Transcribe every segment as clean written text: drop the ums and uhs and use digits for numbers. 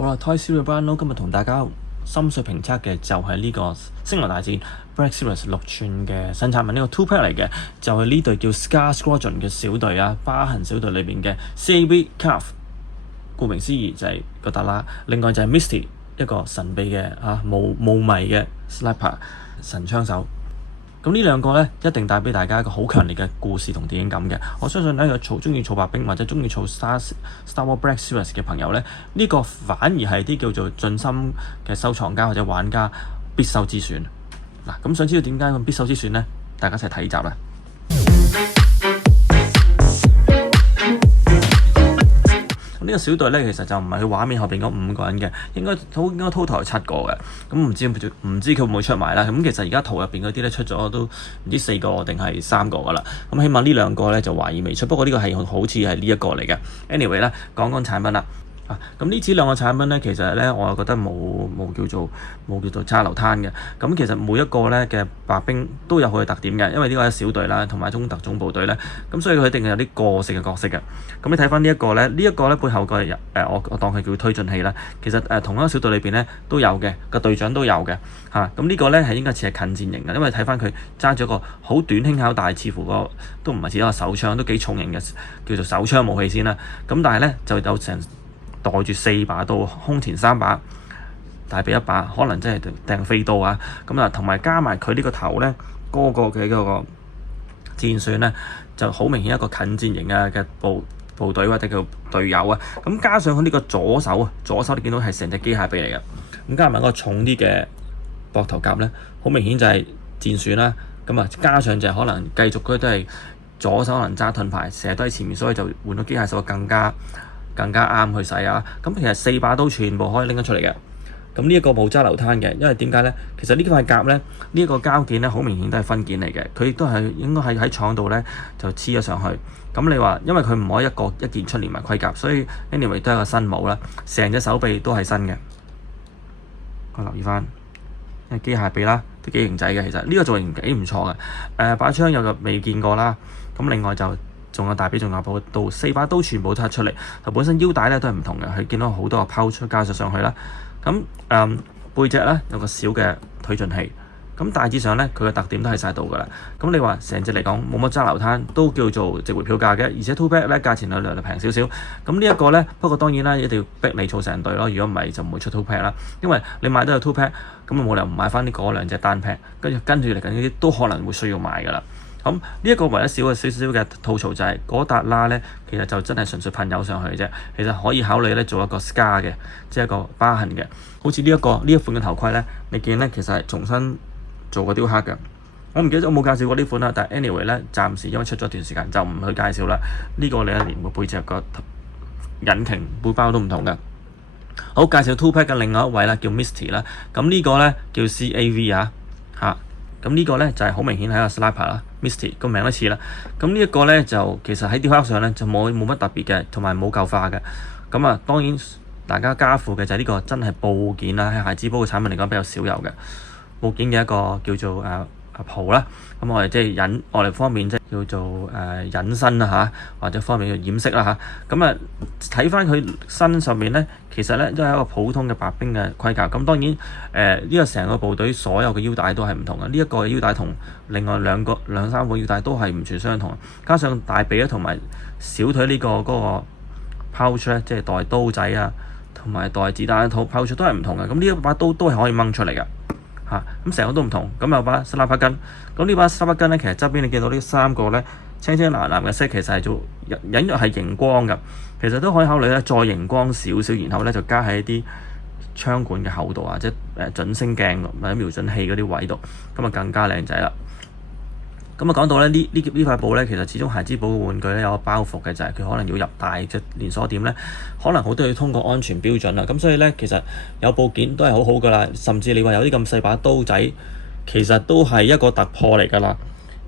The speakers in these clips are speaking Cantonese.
好啦，Toy Story Brand 今日同大家心水評測嘅就係呢個星球大戰 Black Series 6寸嘅新產品，呢個 two pack 嚟嘅，就係呢隊叫 Scar Squadron 嘅小隊啊，疤痕小隊裏邊嘅 CAV Calf， 顧名思義就係個特啦。另外就係 Misty， 一個神秘嘅霧迷嘅 Sniper 神槍手。咁呢兩個呢，一定帶俾大家一個好強烈嘅故事同電影感嘅。我相信呢，有中意儲白兵或者中意儲 Star Wars Black Series 嘅朋友呢，呢個反而係啲叫做盡心嘅收藏家或者玩家必收之選。嗱，咁想知道點解咁必收之選呢？大家一齊睇集啦！呢個小隊呢，其實就唔係佢畫面後邊嗰5個人嘅，應該 total 係7個嘅。咁唔知佢會唔會出埋啦？咁其實而家圖入邊嗰啲呢，出咗都唔知4個定係3個噶啦。咁起碼呢2個呢，就懷疑未出，不過呢個係好似係呢一個嚟嘅。Anyway 呢，講產品啦。咁呢兩個產品呢，其實呢，我又覺得冇叫做差流灘嘅。咁其實每一個呢嘅白兵都有佢嘅特點嘅，因為呢個係小隊啦，同埋中特種部隊呢，咁所以佢一定有啲個性嘅角色嘅。咁你睇翻呢一個呢，背後個我當佢叫推進器啦。其實同一個小隊裏邊呢都有嘅，個隊長都有嘅嚇。咁呢個呢係應該似係近戰型嘅，因為睇翻佢揸咗個好短輕巧大，似乎都唔係似一個手槍，都幾重型嘅，叫做手槍武器先啦。咁但係呢，就有成袋住4把刀，胸前3把，大髀1把，可能真係掟飛刀啊！咁啊，同埋加埋佢呢個頭呢，嗰個戰損呢，就好明顯一個近戰型嘅部隊或者叫隊友啊！咁加上佢呢個左手你見到係成隻機械臂嚟嘅，咁加埋個重啲嘅膊頭甲呢，好明顯就係戰損啦。咁啊，加上就可能繼續佢都係左手可能揸盾牌，成日都喺前面，所以就換到機械手更加啱去使啊！咁其實4把刀全部可以拎得出嚟嘅。咁呢一個冇揸流灘嘅，因為點解呢？其實呢塊甲呢，呢一個膠件呢，好明顯都係分件嚟嘅。佢亦都係應該喺廠度呢就黐咗上去。咁你話，因為佢唔可以一件出連埋盔甲，所以 anyway 都係個新帽啦。成隻手臂都係新嘅。我留意翻，因為機械臂啦，都幾型仔嘅。其實呢個造型幾唔錯嘅。把槍又未見過啦。咁另外就仲有大髀，仲有把刀，4把刀全部都出嚟。就本身腰帶咧都係唔同嘅，佢見到好多個pouch加咗上去啦。咁背脊咧有個小嘅推進器。咁大致上咧佢嘅特點都喺晒度㗎啦。咁你話成隻嚟講冇乜揸流灘，都叫做值回票價嘅。而且 two pack 咧價錢略略平少少。咁呢一個咧，不過當然啦，一定要逼你儲成隊咯。如果唔係就唔會出 two pack 啦。因為你買都有 two pack，咁冇理由唔買翻嗰2隻單 pack，跟住嚟緊呢啲都可能會需要買㗎啦。咁呢一個唯一少少嘅吐槽就係嗰笪拉呢，其實就真係純粹噴油上去啫。其實可以考慮呢做一個 scar 嘅，即係一個疤痕嘅。好似呢一款嘅頭盔呢，你見呢其實係重新做過雕刻嘅。我唔記得我冇介紹過呢款啦，但係 anyway 呢，暫時因為出咗段時間就唔去介紹啦。呢個你連個背脊個引擎背包都唔同嘅。好，介紹 two pack 嘅另外一位啦，叫 Misty 啦。咁呢個呢，叫 CAV 啊嚇。咁呢個呢，就係好明顯係一個 Sniper 啦 ，Misty 個名都似啦。咁呢一個呢，就其實喺雕刻上呢，就冇乜特別嘅，同埋冇舊化嘅。咁啊，當然大家加附嘅就係呢個真係部件啦，喺孩之寶嘅產品嚟講比較少有嘅部件嘅一個叫做袍啦。咁我哋即係我哋方面即係叫做隱身啦嚇，或者方面嘅掩飾啦嚇。咁睇翻佢身上面呢，其實呢都係一個普通嘅白兵嘅盔甲。咁當然呢個成個部隊所有嘅腰帶都係唔同嘅。呢一個腰帶同另外兩三個腰帶都係唔全相同。加上大髀同埋小腿呢嗰個 pouch 咧，即係袋刀仔啊，同埋袋子彈套 pouch 都係唔同嘅。咁呢一把刀都係可以掹出嚟嘅。咁成個都唔同，咁有把沙巴根，咁呢把沙巴根呢，其實側邊你見到呢3個呢，青青藍藍嘅色，其實係做隱約係熒光嘅，其實都可以考慮咧再熒光少少，然後呢就加喺啲槍管嘅厚度啊，即係準星鏡或者瞄準器嗰啲位度，咁啊更加靚仔啦。咁講到咧呢塊布咧，其實始終孩之寶嘅玩具咧有個包袱嘅，就係佢可能要入大隻連鎖店咧，可能好多要通過安全標準啦。咁所以咧，其實有部件都係好好噶啦，甚至你話有啲咁細把刀仔，其實都係一個突破嚟噶啦。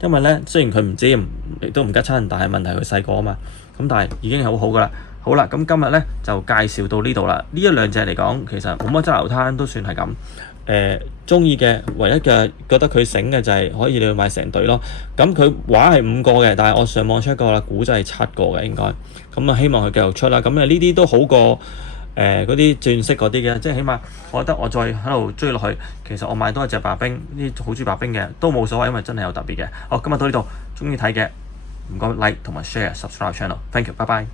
因為咧，雖然佢唔尖，亦都唔吉親，但係問題佢細個啊嘛。咁但係已經係好好噶啦。好啦，咁今日咧就介紹到呢度啦。呢1-2隻嚟講，其實冇乜揸流灘都算係咁。中意嘅唯一嘅覺得佢醒嘅就係可以你去買成隊咯。咁佢畫係5個嘅，但係我上網 check 過啦，估計係7個嘅應該。咁希望佢繼續出啦。咁呢啲都好過嗰啲鑽飾嗰啲嘅，即係起碼我覺得我再喺度追落去，其實我買多一隻白冰，啲好中意白冰嘅都冇所謂，因為真係有特別嘅。好，今日到呢度，中意睇嘅唔該 like 同埋 share subscribe channel，thank you，拜拜。